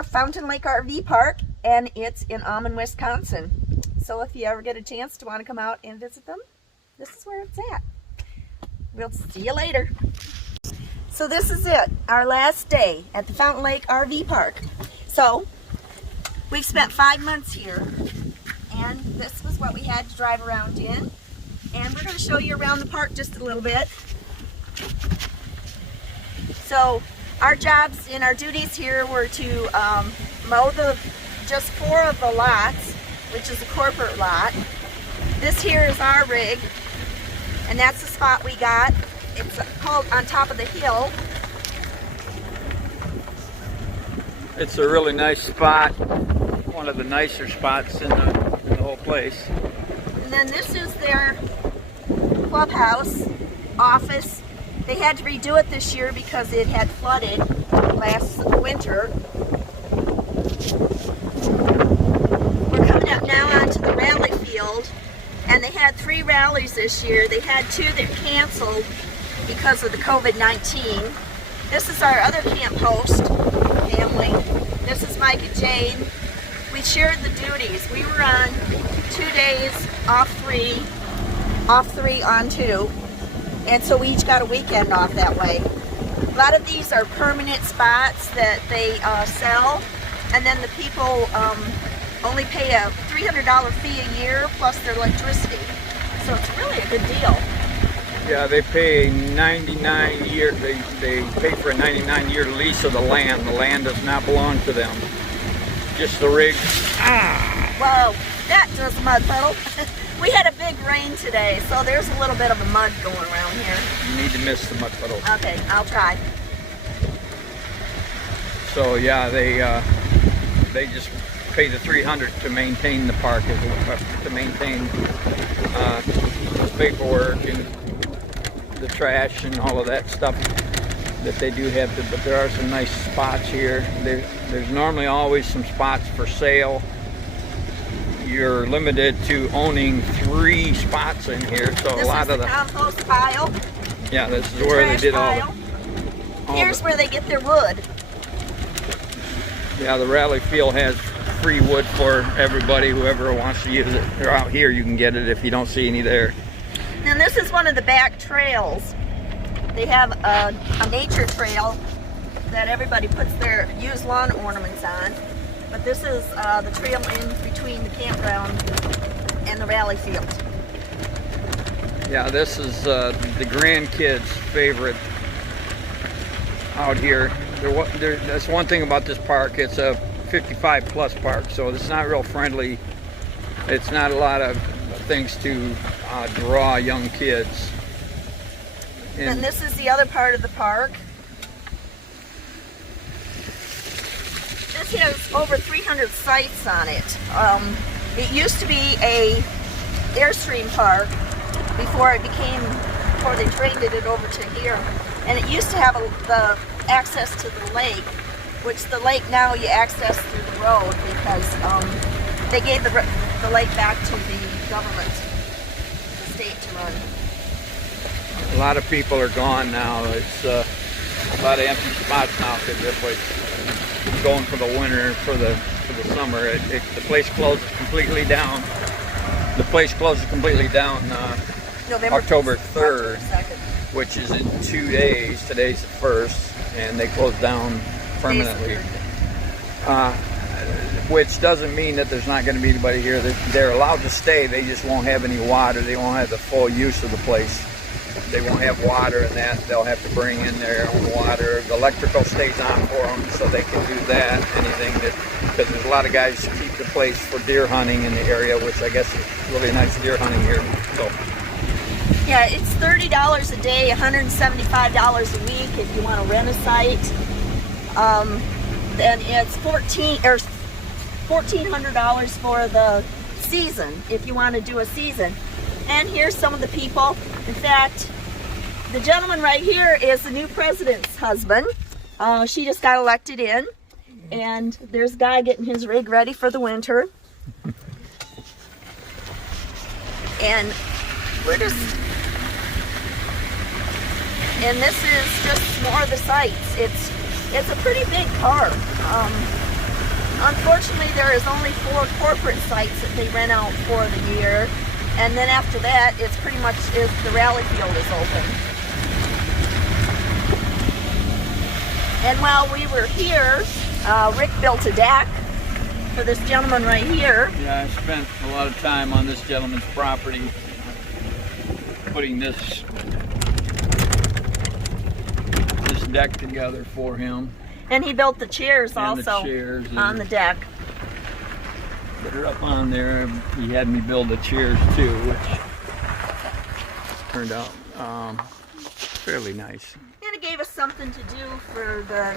Fountain Lake RV Park, and it's in Almond, Wisconsin. So if you ever get a chance to want to come out and visit them, this is where it's at. We'll see you later. So this is it, our last day at the Fountain Lake RV Park. So we've spent 5 months here, and this was what we had to drive around in. And we're going to show you around the park just a little bit. So our jobs and our duties here were to mow just 4 of the lots, which is a corporate lot. This here is our rig, and that's the spot we got. It's called On Top of the Hill. It's a really nice spot, one of the nicer spots in the whole place. And then this is their clubhouse, office. They had to redo it this year because it had flooded last winter. We're coming up now onto the rally field, and they had 3 rallies this year. They had 2 that canceled because of the COVID-19. This is our other camp host family. This is Mike and Jane. We shared the duties. We were on 2 days, off 3, on 2. And so we each got a weekend off that way. A lot of these are permanent spots that they sell, and then the people only pay a $300 fee a year plus their electricity. So it's really a good deal. Yeah, they pay 99 year. They pay for a 99-year lease of the land. The land does not belong to them. Just the rig. Whoa, that does a mud puddle. We had a big rain today, so there's a little bit of a mud going around here. You need to miss the mud puddle. Okay, I'll try. So yeah, they just pay the $300 to maintain the park, to maintain the paperwork and the trash and all of that stuff that they do have to. But there are some nice spots here. There's normally always some spots for sale. You're limited to owning 3 spots in here, so This a lot is of the compost pile. yeah, this is where they did pile. Here's where they get their wood. Yeah, the rally field has free wood for everybody, whoever wants to use it. They're out here, you can get it if you don't see any there. And this is one of the back trails. They have a nature trail that everybody puts their used lawn ornaments on. But this is the trail in between the campground and the rally field. Yeah, this is the grandkids' favorite out here. That's one thing about this park. It's a 55 plus park, so it's not real friendly. It's not a lot of things to draw young kids. And this is the other part of the park. This has over 300 sites on it. It used to be a Airstream park before they traded it over to here. And it used to have the access to the lake, which the lake now you access through the road because they gave the lake back to the government, the state to run. A lot of people are gone now. It's a lot of empty spots now because everybody's going for the winter, for the summer. The place closes completely down. The place closes completely down October 3rd, which is in 2 days. Today's the 1st, and they close down permanently. Which doesn't mean that there's not going to be anybody here. They're allowed to stay. They just won't have any water. They won't have the full use of the place. They won't have water and that. They'll have to bring in their own water. The electrical stays on for them, so they can do that. Anything that, because there's a lot of guys who keep the place for deer hunting in the area, which I guess is really nice deer hunting here. So yeah, it's $30 a day, $175 a week if you want to rent a site. Then it's $1,400 for the season if you want to do a season. And here's some of the people. In fact, the gentleman right here is the new president's husband. She just got elected in. And there's a guy getting his rig ready for the winter. And we're just... And this is just more of the sites. It's a pretty big park. Unfortunately, there is only 4 corporate sites that they rent out for the year, and then after that, it's pretty much the rally field is open. And while we were here, Rick built a deck for this gentleman right here. Yeah, I spent a lot of time on this gentleman's property putting this deck together for him. And he built the chairs And also the chairs on the deck. that are up on there. He had me build the chairs too, which turned out fairly nice. And it gave us something to do for the,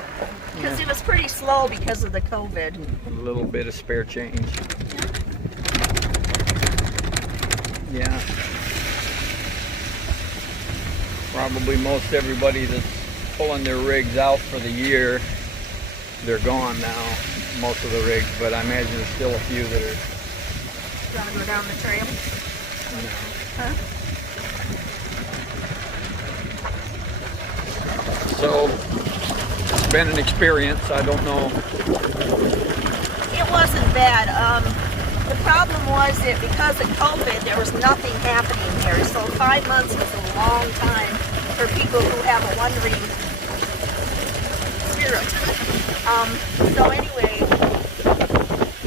because it was pretty slow because of the COVID. A little bit of spare change. Yeah. Probably most everybody that's pulling their rigs out for the year, they're gone now, most of the rigs, but I imagine there's still a few that are. Want to go down the trail? Huh? So, it's been an experience. I don't know. It wasn't bad. The problem was that because of COVID, there was nothing happening here. So 5 months was a long time for people who have a wandering spirit. So anyway,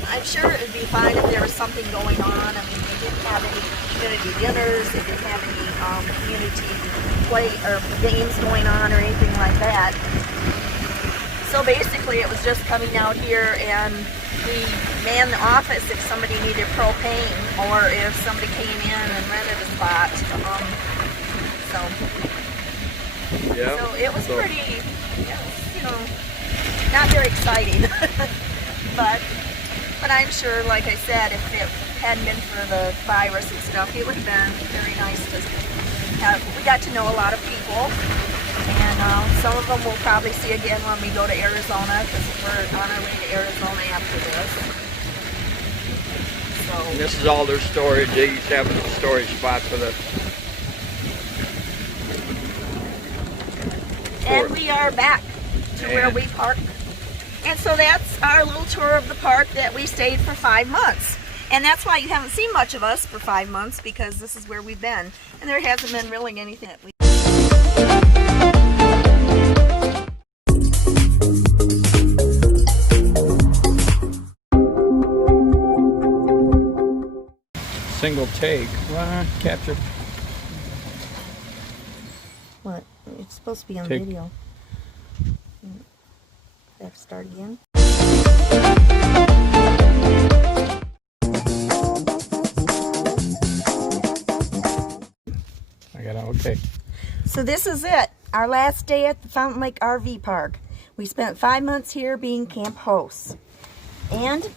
I'm sure it would be fine if there was something going on. I mean, they didn't have any community dinners, they didn't have any community play or games going on or anything like that. So basically, it was just coming out here and we manned the office if somebody needed propane or if somebody came in and rented a spot. So it was pretty, you know, not very exciting. but I'm sure, like I said, if it hadn't been for the virus and stuff, it would have been very nice to have. We got to know a lot of people. And some of them we'll probably see again when we go to Arizona, because we're on our way to Arizona after this. So And this is all their storage. They each have a storage spot for the. And we are back to where we parked. And so that's our little tour of the park that we stayed for 5 months. And that's why you haven't seen much of us for 5 months, because this is where we've been. And there hasn't been really anything that we. Single take. Capture. What? It's supposed to be on Take- video. Have to start again. I got it. Okay. So this is it. Our last day at the Fountain Lake RV Park. We spent 5 months here being camp hosts. And